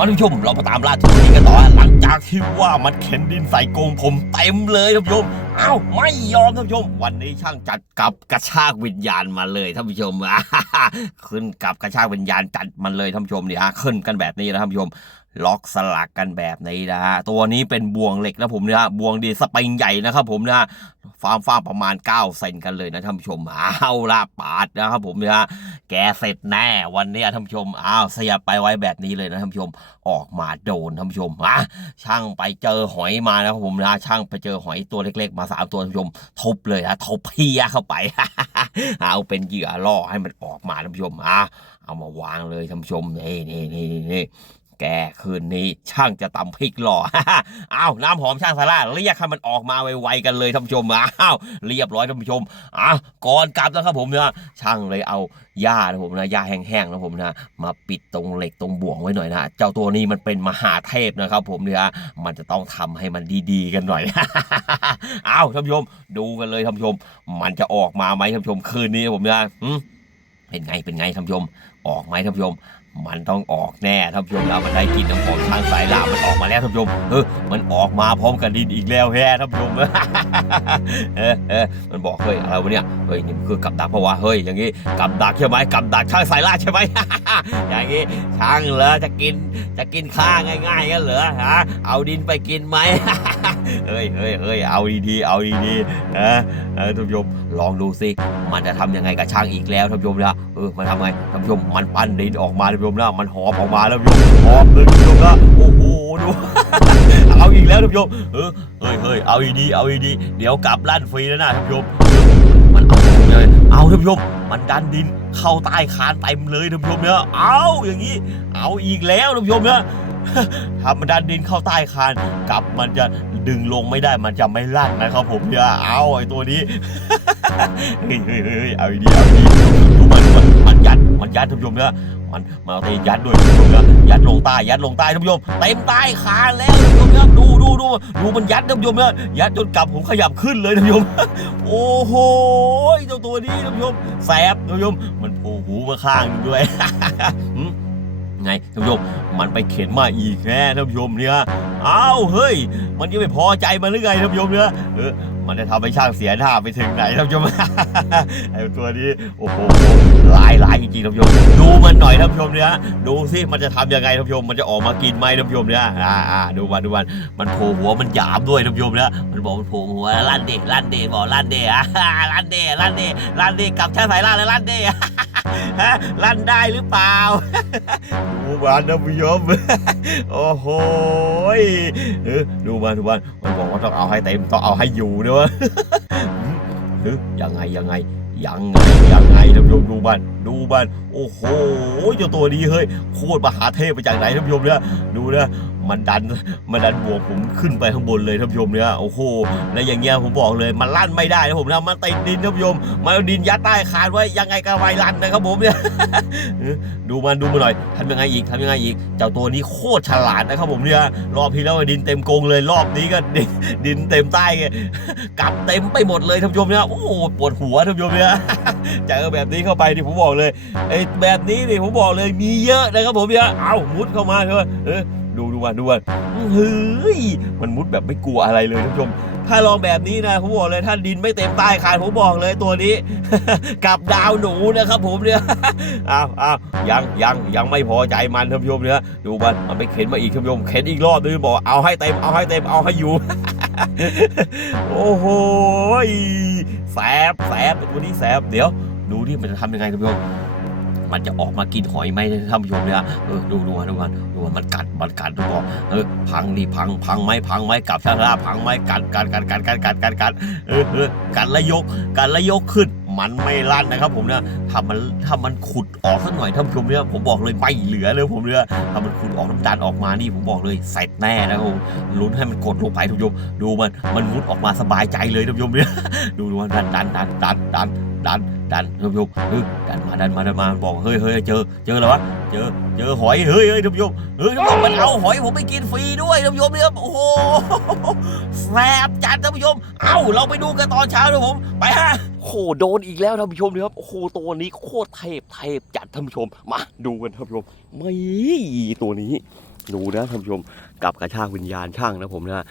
มาท่านผู้ชม เรามาตามล่าตัวนี้กันต่อหลังจากที่ว่ามันเข็นดินใส่โกงผมเต็มเลยท่านผู้ชมอ้าวไม่ยอมท่านผู้ชม วันนี้ช่างจัดกับกระชากวิญญาณมาเลยท่านผู้ชมขึ้นกับกระชากวิญญาณจัดมันเลยท่านผู้ชมเนี่ยฮะขึ้นกันแบบนี้นะท่านผู้ชมล็อกสลักกันแบบนี้นะฮะตัวนี้เป็นบ่วงเหล็กนะผมนะฮะบ่วงดีสปริงใหญ่นะครับผมนะ ฟาร์มฟ้าประมาณ 9 เซนกันเลยนะท่านผู้ชมเอาละปาดนะครับผมนะแกเสร็จแน่วันนี้ท่านผู้ชมอ้าวเสียบไปไว้แบบนี้เลยนะท่านผู้ชมออกมาโดนท่านผู้ชมอะช่างไปเจอหอยมานะครับผมนะช่างไปเจอหอยตัวเล็ก ๆ มาสามตัวท่านผู้ชมทุบเลยนะทุบเพียเข้าไปเอาเป็นเหยื่อล่อให้มันออกมาท่านผู้ชมอะเอามาวางเลยท่านผู้ชมนี่นี่นี่นี่ แกคืนนี้ช่างจะตำพริกหล่ออ้าวน้ำหอมช่างซาร่าเรียกให้มันออกมาไวๆกันเลยท่านผู้ชมอ้าวเรียบร้อยท่านผู้ชมอะก่อนกลับนะครับผมนะช่างเลยเอาหญ้านะผมนะหญ้าแห้งๆนะผมนะมาปิดตรงเหล็กตรงบ่วงไว้หน่อยนะเจ้าตัวนี้มันเป็นมหาเทพนะครับผมเนี่ยมันจะต้องทำให้มันดีๆกันหน่อยอ้าวท่านผู้ชม ดูกันเลยท่านผู้ชม มันจะออกมาไหมท่านผู้ชมคืนนี้ผมนะเป็นไงเป็นไงท่านผู้ชม ออกไหมท่านผู้ชมมันต้องออกแน่ท่านผู้ชมแล้วมันได้กลินน้ำหอมทางสายลามันออกมาแล้วท่านผู้ชมเออมันออกมาพร้อมกับดินอีกแล้วแฮ่ท่านผู้ชมเออเออมันบอกเฮ้ยอะไรวะเนี่ยเฮ้ยนี่มันคือกับดักเพราะว่าเฮ้ยอย่างงี้กับดักใช่ไหมกับดักช่างสายลาใช่ไหมอย่างงี้ช่างเหรอจะกินจะกินข้าง่ายๆกันเหรอฮะเอาดินไปกินไหมเฮ้ยเฮ้ยเฮ้ยเอาดีๆเอาดีๆนะท่านผู้ชมลองดูสิมันจะทำยังไงกับช่างอีกแล้วท่านผู้ชมนะเออมันทำไงท่านผู้ชมมันปั้นดินออกมาผู้ชมนะมันหอบออกมาแล้วท่านผู้ชมหอบเลยท่านผู้ชมนะโอ้โหดูเอาอีกแล้วท่านผู้ชมเฮ้ยเฮ้ยเอาอีดีเอาอีดีเดี๋ยวกลับลั่นฟรีแล้วนะท่านผู้ชมมันเอาเลยเอาท่านผู้ชมมันดันดินเข้าใต้คานเต็มเลยท่านผู้ชมเนี่ยเอาอย่างนี้ เอาอีกแล้วท่านผู้ชมเนี่ยถ้ามันดันดินเข้าใต้คานกลับมันจะดึงลงไม่ได้มันจะไม่ลั่นนะครับผมเนี่ยเอาไอ้ตัวนี้เฮ้ยเฮ้ยเฮ้ยเอาดีเอาดีดูมันมันมัน มันยัดท่านผู้ชมเนี่ยมันมาเอาตียัดด้วยท่านผู้ชมเนี่ยยัดลงใต้ยัดลงใต้ท่านผู้ชมเต็มใต้คาแล้วท่านผู้ชมเนี่ยดูดูดูดูมันยัดท่านผู้ชมเนี่ยยัดจนกลับผมขยับขึ้นเลยท่านผู้ชมโอ้โหเจ้าตัวนี้ท่านผู้ชมแสบท่านผู้ชมมันโผล่หูมาข้างด้วยไงท่านผู้ชมมันไปเข็นมาอีกแน่ท่านผู้ชมเนี่ยอ้าวเฮ้ย มันยังไม่พอใจมันหรือไงท่านผู้ชมเนี่ยเออ มันจะทำให้ช่างเสียหน้าไปถึงไหนท่านผู้ชมไอ้ตัวนี้โอ้โหลายลายจริงๆท่านผู้ชมดูมันหน่อยท่านผู้ชมเนี่ยดูสิมันจะทำยังไงท่านผู้ชมมันจะออกมากินไหมท่านผู้ชมเนี่ยอ่าอ่าดูมันดูมันมันโผล่หัวมันหยามด้วยท่านผู้ชมเนี่ยมันบอกมันโผล่หัวลั่นเดลั่นเดบอกลั่นเดอะลั่นเดลั่นเดลั่นเดกลับช่สายล่าเลยลั่นเด็ก ฮะลั่นได้หรือเปล่าดูมันท่านผู้ชมโอ้โหยเออดูมันดูมันมันบอกว่าต้องเอาให้เต็มต้องเอาให้อยู่ด้วยเฮ้ยยังไงยังไงยังไงยังไงท่านผู้ชมดูมันดูมันโอ้โหเจ้าตัวนี้เฮ้ยโคตรมหาเทพมาจากไหนท่านผู้ชมเนี่ยดูนะ มันดันมันดันบวกผมขึ้นไปข้างบนเลยท่านผู้ชมเนี่ยโอ้โหแล้วอย่างเงี้ยผมบอกเลยมันลั่นไม่ได้นะผมนะมันติดดินท่านผู้ชมมันเอาดินยัดใต้คานไว้ยังไงก็ไม่ลั่นนะครับผมเนี่ยดูมันดูมันหน่อยทำยังไงอีกทำยังไงอีก เจ้าตัวนี้โคตรฉลาดนะครับผมเนี่ยรอบที่แล้วดินเต็มกรงเลยรอบนี้ก็ดินดินเต็มใต้ไงกลับเต็มไปหมดเลยท่านผู้ชมเนี่ยโอ้ปวดหัวท่านผู้ชมเนี่ยเจอแบบนี้เข้าไปนี่ผมบอกเลยไอ้แบบนี้นี่ผมบอกเลยมีเยอะนะครับผมเนี่ยเอามุดเข้ามาเถอะเออ ดูดูมันดูมันเฮ้ยมันมุดแบบไม่กลัวอะไรเลยท่านผู้ชมถ้าลองแบบนี้นะผมบอกเลยถ้าดินไม่เต็มใต้คานผมบอกเลยตัวนี้ กับดาวหนูนะครับผมเนี่ยอ้าวอ้าวยังยังยังไม่พอใจมันท่านผู้ชมเนี่ยดูมันมันไปเข็นมาอีกท่านผู้ชมเข็นอีกรอบนึงบอกเอาให้เต็มเอาให้เต็มเอาให้อยู่ โอ้โหแสบแสบตัวนี้แสบเดี๋ยว ดูที่มันจะทำยังไงท่านผู้ชม มันจะออกมากินหอยไหมท่านผู้ชมเนี่ยเออดูดูมันดูมันดูมันมันกัดมันกัดดูบอกเออพังดิพังพังไหมพังไหมกับชาลาพังไหมกัดกัดกัดกัดกัดกัดกัดกัดเออเออกัดแล้วยกกัดแล้วยกขึ้นมันไม่ลั่นนะครับผมเนี่ยถ้ามันถ้ามันขุดออกสักหน่อยท่านผู้ชมเนี่ยผมบอกเลยไม่เหลือเลยผมเนี่ยถ้ามันขุดออกน้ำตาลออกมานี่ผมบอกเลยเสร็จแน่นะครับผมลุ้นให้มันกดลงไปท่านผู้ชมดูมันมันมุดออกมาสบายใจเลยท่านผู้ชมเนี่ยดูดูดันดันดันดันดัน ดันดันท่านผู้ชมเฮ้ยดันมาดันมาดันมาบอกเฮ้ยเฮ้ยเจอ เจอแล้ววะเจอเจอหอยเฮ้ยเฮ้ยท่านผู้ชมเฮ้ยมันเอาหอยผมไปกินฟรีด้วยท่านผู้ชมเนี่ยโอ้โหแสบจัดท่านผู้ชมเอ้าเราไปดูกันตอนเช้าด้วยผมไปฮะโอ้โหโดนอีกแล้วท่านผู้ชมครับโอ้โหตัวนี้โคตรเทพเทพจัดท่านผู้ชม มาดูกันท่านผู้ชมไม่ตัวนี้ดูนะท่านผู้ชมกับกระชากวิญญาณช่างนะผมนะ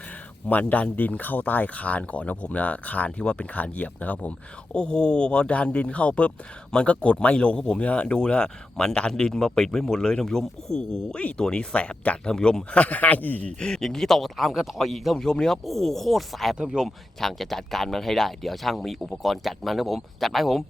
มันดันดินเข้าใต้คานก่อนนะผมนะคานที่ว่าเป็นคานเหยียบนะครับผม โอ้โหพอดันดินเข้าปุ๊บมันก็กดไม่ลงครับผมนะดูนะมันดันดินมาปิดไม่หมดเลยท่านผู้ชมโอ้โหตัวนี้แสบจัดท่านผู้ชมอย่างนี้ต้องตามกันต่ออีกท่านผู้ชมนี่ครับโอ้โหโคตรแสบท่านผู้ชมช่างจะจัดการมันให้ได้ เดี๋ยวช่างมีอุปกรณ์จัดมันนะผม จัดไปผม